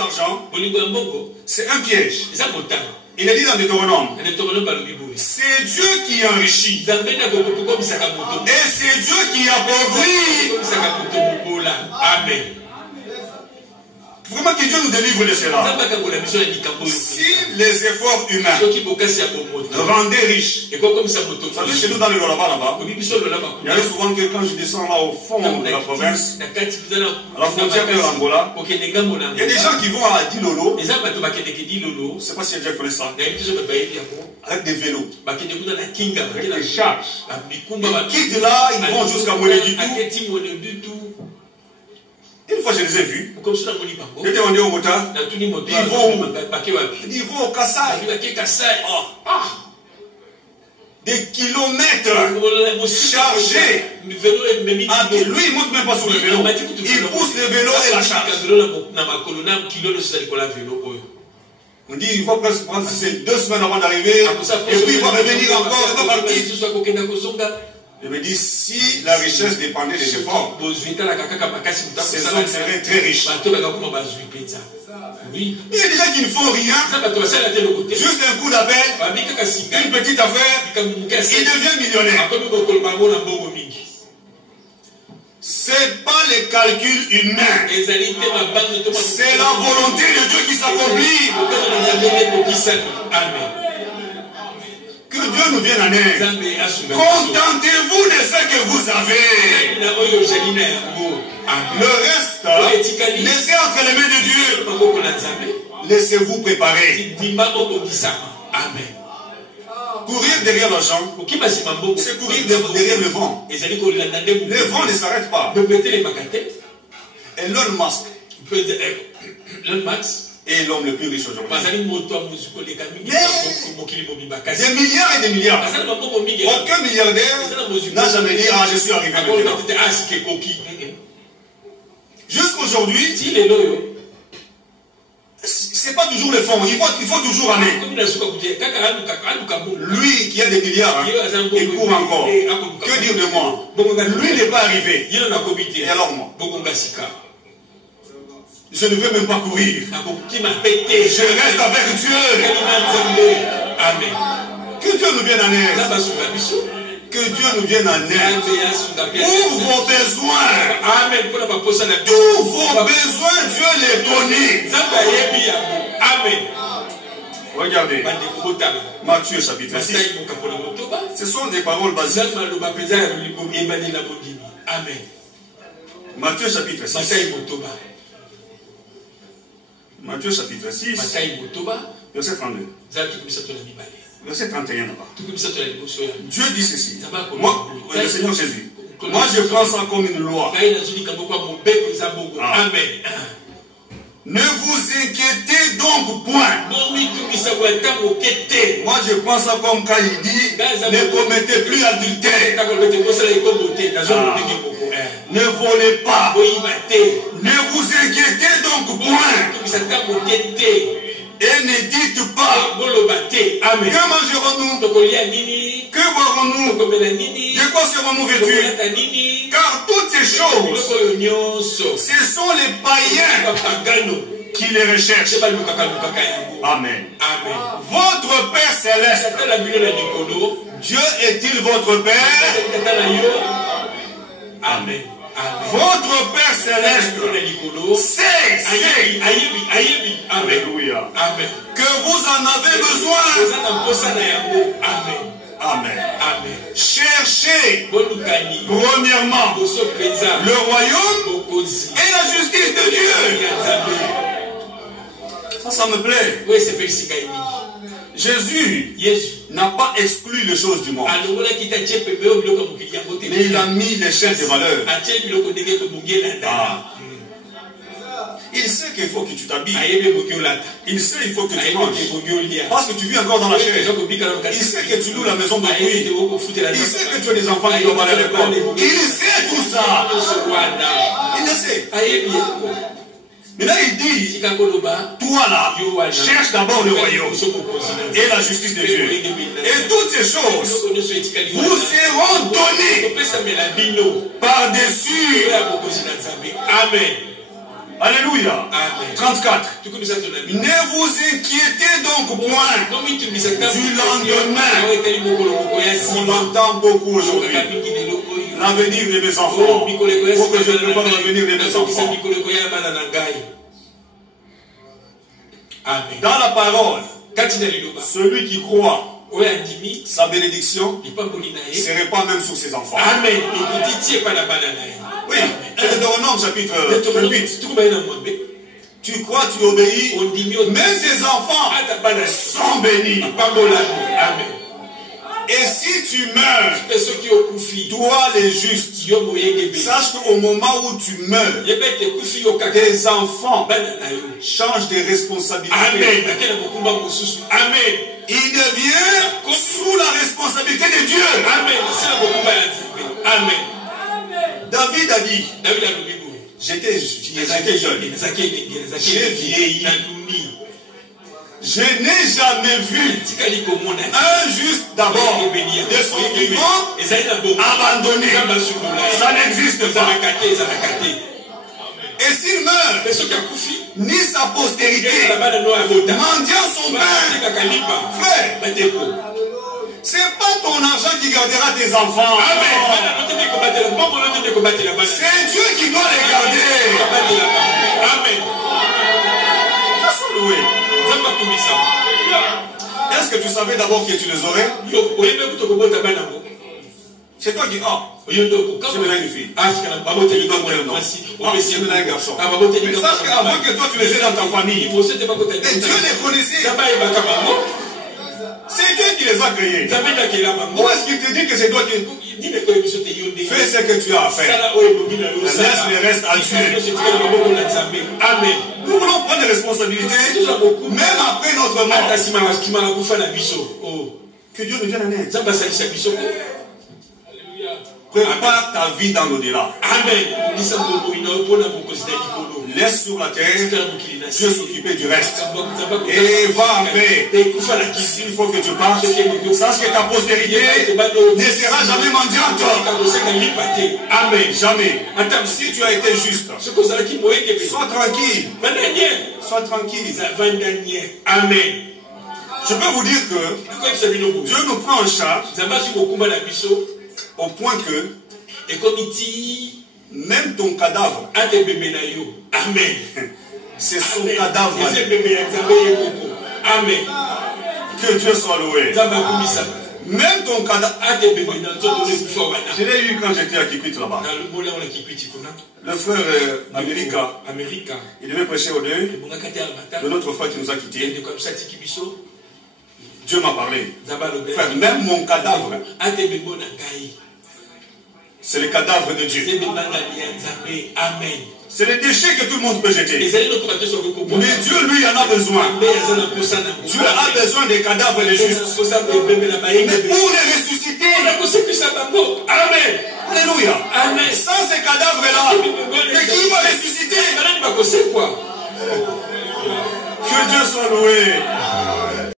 l'argent, c'est un piège. Il est dit dans Deutéronome, c'est Dieu qui enrichit. Et c'est Dieu qui appauvrit. Amen. Vraiment que Dieu nous délivre de cela. Si les efforts humains rendaient riches, ça fait chez nous dans le Lolaba là-bas, il y avait souvent que quand je descends là au fond de la province, à la frontière de l'Angola, il y a des gens qui vont à Dilolo, je ne sais pas si il y a déjà connu ça, avec des vélos, avec des charges. Ils quittent là, ils vont jusqu'à Monéditou. Une fois je les ai vus, j'ai demandé au motard, ils vont où? Ils vont au Kassai. Des kilomètres chargés. Lui, il ne monte même pas sur le vélo. Il pousse le vélo et la charge. On dit il va presque prendre 2 semaines avant d'arriver. Et puis il va revenir encore, il va partir. Je me dis, si la richesse dépendait des efforts, ces hommes seraient très riches. Il y a des gens qui ne font rien, juste un coup d'appel, une petite affaire, il devient millionnaire. Ce n'est pas les calculs humains, c'est la volonté de Dieu qui s'accomplit. Que Dieu nous vienne en aide. Contentez-vous de ce que vous avez. Le reste, laissez entre les mains de Dieu. Laissez-vous préparer. Amen. Courir derrière l'argent, c'est courir derrière le vent. Le vent ne s'arrête pas. Elon Musk est l'homme le plus riche aujourd'hui. Des milliards et des milliards. Aucun milliardaire n'a jamais dit ah je suis arrivé maintenant. Jusqu'aujourd'hui, c'est pas toujours le fond, il faut toujours aller. Lui qui a des milliards, il court encore. Que dire de moi? Lui n'est pas arrivé. Et alors moi? Je ne veux même pas courir. Je reste avec Dieu. Amen. Que Dieu nous vienne en aide. Que Dieu nous vienne en aide. Pour vos besoins. Amen. Tous vos besoins, Dieu les connaît. Amen. Regardez. Matthieu chapitre 6. Ce sont des paroles basiques. Amen. Matthieu chapitre 6. Matthieu chapitre 6, verset 32. Verset 31 là-bas. Dieu dit ceci. Moi, le Seigneur Jésus, moi je prends ça comme une loi. Amen. Ne vous inquiétez donc point. Moi je prends ça comme quand il dit ne commettez plus adultère. Ne volez pas. Ne vous inquiétez donc point. Et ne dites pas que mangerons-nous, que boirons-nous, de quoi serons-nous vêtus. Car toutes ces choses, ce sont les païens qui les recherchent. Amen. Votre Père Céleste, Dieu est-il votre Père? Amen. Votre Père Céleste sait Alléluia. Amen. Que vous en avez besoin. Amen. Amen. Amen. Cherchez premièrement le royaume et la justice de Dieu. Ça me plaît. Jésus n'a pas exclu les choses du monde. Mais il a mis les chaînes de valeur. Il sait qu'il faut que tu t'habilles. Il sait qu'il faut que tu manges. Parce que tu vis encore dans la chair. Il sait que tu loues la maison d'autrui. Il sait que tu as des enfants qui doivent aller à l'école. Il sait tout ça. Il le sait. Mais là il dit, toi là, cherche d'abord le royaume et la justice de Dieu. Et toutes ces choses vous seront données par-dessus. Amen. Alléluia. Amen. 34. Ne vous inquiétez donc point du lendemain. On entend beaucoup aujourd'hui. L'avenir de mes enfants. Pourquoi je ne peux pas l'avenir de mes enfants? Dans la parole, celui qui croit, sa bénédiction ne serait pas même sur ses enfants. Amen. Oui, c'est Deutéronome chapitre 28. Tu crois, tu obéis, même tes enfants sont bénis. Amen. Et si tu meurs, toi les justes, sache qu'au moment où tu meurs, tes enfants changent de responsabilité. Amen. Amen. Il devient sous la responsabilité de Dieu. Amen. Amen. David a dit, j'étais jeune, j'ai vieilli. Je n'ai jamais vu un juste d'abord de son vivant abandonné. Ça n'existe pas. Et s'il meurt, ni sa postérité, mendiant son père, frère, c'est pas ton argent qui gardera tes enfants. C'est Dieu qui doit les garder. Amen. Est-ce que tu savais d'abord que tu les aurais? C'est toi qui as. C'est maintenant une fille. Tu lui donnes quel nom? C'est maintenant un garçon. Mais sache qu'avant que toi tu les aies dans ta famille, et Dieu les connaissait. C'est Dieu qui les a créés. Où est-ce qu'il te dit que c'est toi qui... Fais ce que tu as à faire. Laisse le reste à Dieu. Amen. Nous voulons prendre des responsabilités, même après notre mort. Que Dieu nous vienne en aide. Prépare ta vie dans l'au-delà. Amen. Laisse sur la terre Dieu s'occuper du reste. Et va en paix. S'il faut que tu partes, sache que ta postérité ne sera jamais mendiante. Amen. Jamais. Si tu as été juste, sois tranquille. Sois tranquille. Amen. Je peux vous dire que Dieu nous prend en charge au point que même ton cadavre, amen, c'est son cadavre. Amen. Que Dieu soit loué. Même ton cadavre. Je l'ai eu quand j'étais à Kikwit là-bas. Le frère America, il devait prêcher au deuil de notre frère qui nous a quittés. Dieu m'a parlé. Frère, même mon cadavre, c'est le cadavre de Dieu. Amen. C'est les déchets que tout le monde peut jeter. Mais Dieu, lui, en a besoin. Dieu a besoin des cadavres des justes. Mais pour les ressusciter, amen. Alléluia. Amen. Sans ces cadavres-là, mais qui va ressusciter? Que Dieu soit loué.